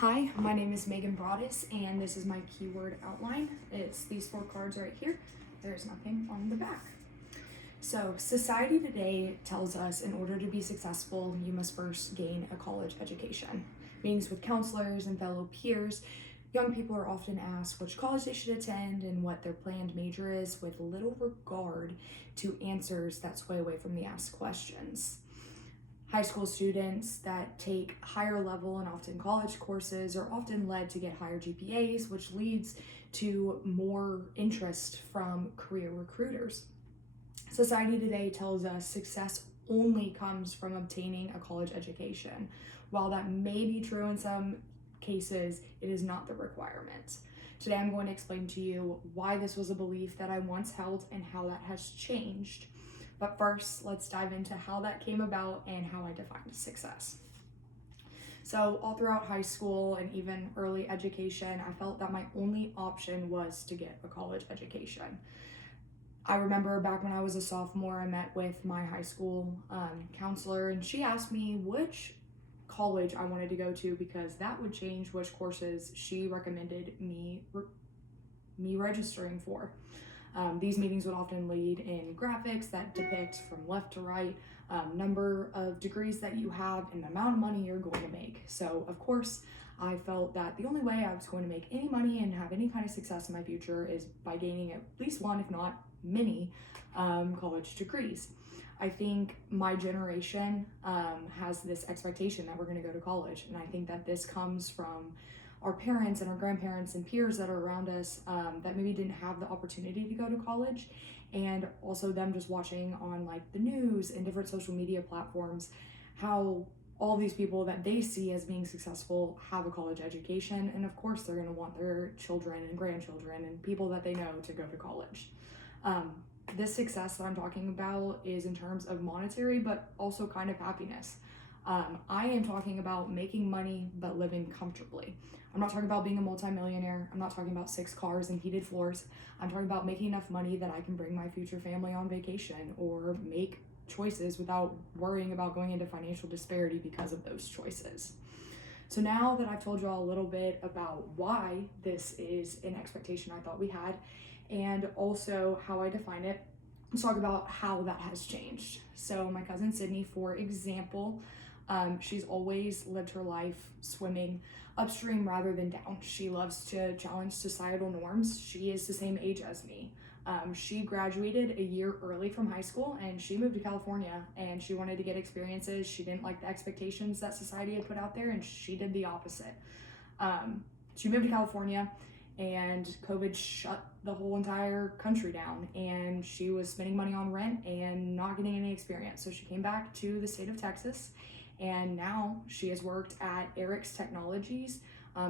Hi, my name is Megan Broadus, and this is my keyword outline. It's these 4 cards right here. There's nothing on the back. So, society today tells us in order to be successful, you must first gain a college education. Meetings with counselors and fellow peers, young people are often asked which college they should attend and what their planned major is, with little regard to answers that sway away from the asked questions. High school students that take higher level and often college courses are often led to get higher GPAs, which leads to more interest from career recruiters. Society today tells us success only comes from obtaining a college education. While that may be true in some cases, it is not the requirement. Today I'm going to explain to you why this was a belief that I once held and how that has changed. But first, let's dive into how that came about and how I defined success. So all throughout high school and even early education, I felt that my only option was to get a college education. I remember back when I was a sophomore, I met with my high school counselor, and she asked me which college I wanted to go to because that would change which courses she recommended me registering for. These meetings would often lead in graphics that depict from left to right number of degrees that you have and the amount of money you're going to make. So of course, I felt that the only way I was going to make any money and have any kind of success in my future is by gaining at least one, if not many, college degrees. I think my generation has this expectation that we're going to go to college, and I think that this comes from our parents and our grandparents and peers that are around us that maybe didn't have the opportunity to go to college, and also them just watching on like the news and different social media platforms how all these people that they see as being successful have a college education, and of course they're going to want their children and grandchildren and people that they know to go to college. This success that I'm talking about is in terms of monetary, but also kind of happiness. I am talking about making money but living comfortably. I'm not talking about being a multimillionaire. I'm not talking about 6 cars and heated floors. I'm talking about making enough money that I can bring my future family on vacation or make choices without worrying about going into financial disparity because of those choices. So now that I've told you all a little bit about why this is an expectation I thought we had, and also how I define it, let's talk about how that has changed. So my cousin Sydney, for example, she's always lived her life swimming upstream rather than down. She loves to challenge societal norms. She is the same age as me. She graduated a year early from high school and she moved to California, and she wanted to get experiences. She didn't like the expectations that society had put out there, and she did the opposite. She moved to California and COVID shut the whole entire country down, and she was spending money on rent and not getting any experience. So she came back to the state of Texas, and now she has worked at Eric's Technologies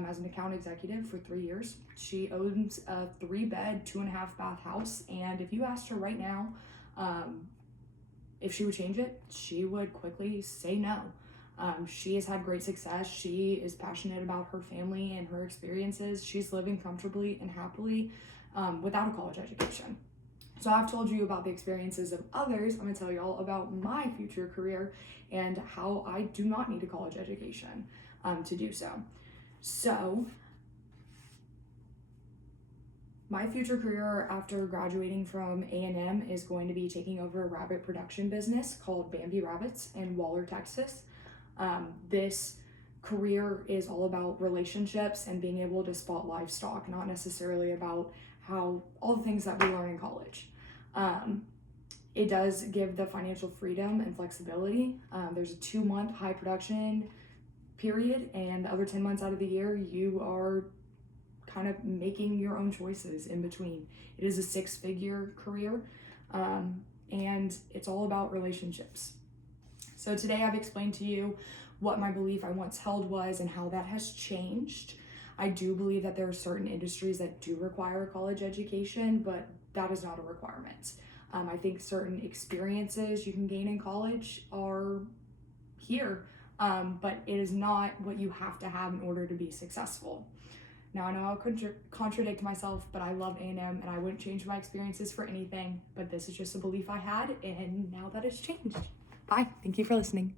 as an account executive for 3 years. She owns a 3-bed, 2.5-bath house, and if you asked her right now if she would change it, she would quickly say no. She has had great success. She is passionate about her family and her experiences. She's living comfortably and happily without a college education. So I've told you about the experiences of others. I'm going to tell you all about my future career and how I do not need a college education to do so. So my future career after graduating from A&M is going to be taking over a rabbit production business called Bambi Rabbits in Waller, Texas. This career is all about relationships and being able to spot livestock, not necessarily about how all the things that we learn in college. It does give the financial freedom and flexibility. There's a 2-month high production period, and the other 10 months out of the year, you are kind of making your own choices in between. It is a 6-figure career, and it's all about relationships. So today I've explained to you what my belief I once held was and how that has changed. I do believe that there are certain industries that do require a college education, but that is not a requirement. I think certain experiences you can gain in college are here, but it is not what you have to have in order to be successful. Now, I know I'll contradict myself, but I love A&M and I wouldn't change my experiences for anything, but this is just a belief I had, and now that it's changed. Bye. Thank you for listening.